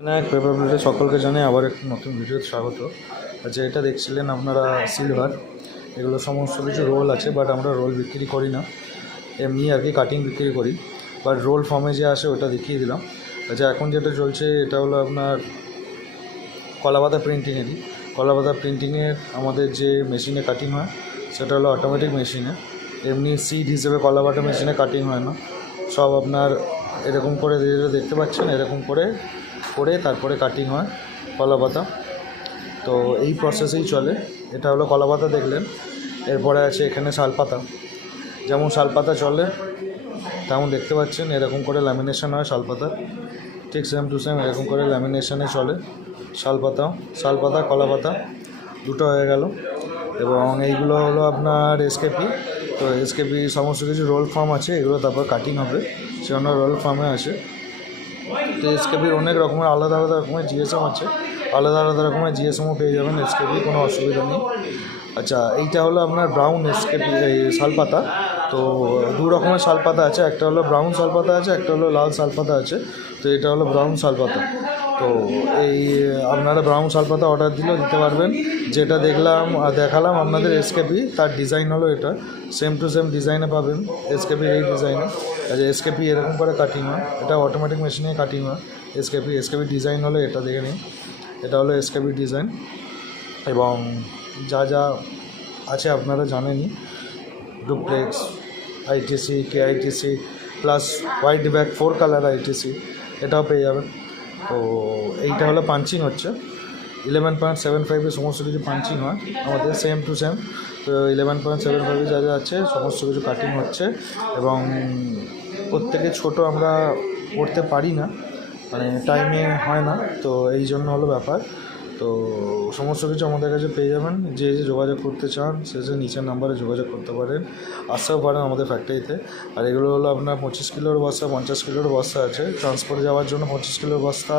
Vinayak paper সকলকে জানাই আবার একটি নতুন ভিডিওতে স্বাগত। আচ্ছা এটা দেখছিলেন আপনারা সিলভার। এগুলো সমস্ত কিছু রোল আছে, বাট আমরা রোল বিক্রি করি না। এমনি আর কি কাটিং বিক্রি করি। বাট রোল ফর্মে যে আসে ওটা দেখিয়ে দিলাম। আচ্ছা এখন যেটা চলছে, এটা হলো আপনার কলাপাতা প্রিন্টিংয়েরই কলাপাতা প্রিন্টিংয়ের আমাদের যে মেশিনে কাটিং হয়, সেটা হলো অটোমেটিক মেশিনে এমনি সিড হিসেবে কলাপাতা মেশিনে কাটিং হয় না। সব আপনার এরকম করে দেখতে পাচ্ছেন, এরকম করে করে তারপরে কাটিং হয় কলাপাতা। তো এই প্রসেসেই চলে। এটা হলো কলাপাতা দেখলেন। এরপরে আছে এখানে শালপাতা। যেমন শালপাতা চলে, তেমন দেখতে পাচ্ছেন, এরকম করে ল্যামিনেশন হয় শালপাতা ঠিক সেম টু সেম এরকম করে ল্যামিনেশনে চলে শালপাতা। শালপাতা, কলাপাতা, দুটো হয়ে গেল। এবং এইগুলো হলো আপনার এসকেপি তো এসকেপি সমস্ত কিছু রোল ফর্ম আছে, এগুলো তারপর কাটিং হবে। সেজন্য রয়্যাল ফার্মে আছে। তো এসকেপির অনেক রকমের আলাদা আলাদা রকমের জিএসএম আছে। আলাদা আলাদা রকমের জিএসএমও পেয়ে যাবেন এসকেপি কোনো অসুবিধা নেই। আচ্ছা এইটা হলো আপনার ব্রাউন এসকেপি এই শালপাতা তো দু রকমের শালপাতা আছে, একটা হলো ব্রাউন শালপাতা আছে, একটা হলো লাল শালপাতা আছে। তো এটা হলো ব্রাউন শালপাতা তো এই আপনারা ব্রাউন শালপাতা অর্ডার দিলেও দিতে পারবেন। যেটা দেখলাম দেখালাম আপনাদের এসকেপি তার ডিজাইন হলো এটা। সেম টু সেম ডিজাইনে পাবেন এসকেপির এই ডিজাইনে আচ্ছা এসকেপি এরকম করে কাটিং হয়, এটা অটোমেটিক মেশিনে কাটিং হয়। এসকেপি এসকেপি ডিজাইন হলো এটা, দেখে নিন। এটা হলো এসকেপি ডিজাইন এবং যা যা আছে আপনারা জানেনই ডুপ্লেক্স আইটিসি কে ITC plus white back four colour ITC এটাও পেয়ে যাবেন। তো এইটা হলো পাঞ্চিং হচ্ছে। ইলেভেন পয়েন্ট সেভেন ফাইভে সমস্ত কিছু পাঞ্চিং হয়। আমাদের সেম টু সেম তো ইলেভেন পয়েন্ট সেভেন ফাইভে যা যা আছে, সমস্ত কিছু কাটিং হচ্ছে এবং প্রত্যেকে ছোট আমরা করতে পারি না। মানে টাইমে হয় না। তো এই জন্য হলো ব্যাপার। তো সমস্ত কিছু আমাদের কাছে পেয়ে যাবেন। যে যে যোগাযোগ করতে চান, সে সে নিচের নাম্বারে যোগাযোগ করতে পারেন। আসতেও পারেন আমাদের ফ্যাক্টরিতে আর এগুলো হলো আপনার পঁচিশ কিলোর বস্তা, পঞ্চাশ কিলোর বস্তা আছে। ট্রান্সপোর্ট যাওয়ার জন্য পঁচিশ কিলোর বস্তা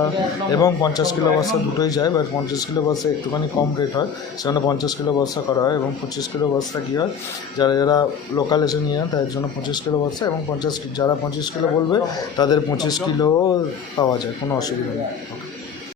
এবং পঞ্চাশ কিলো বস্তা দুটোই যায় বাট পঞ্চাশ কিলো বস্তা একটুখানি কম রেট হয়। সেখানে পঞ্চাশ কিলো বস্তা করা হয় এবং পঁচিশ কিলো বস্তা কী হয়, যারা যারা লোকাল এসে নিয়ে তাদের জন্য পঁচিশ কিলো বস্তা এবং পঞ্চাশ, যারা পঁচিশ কিলো বলবে, তাদের পঁচিশ কিলো পাওয়া যায়, কোনো অসুবিধা নেই।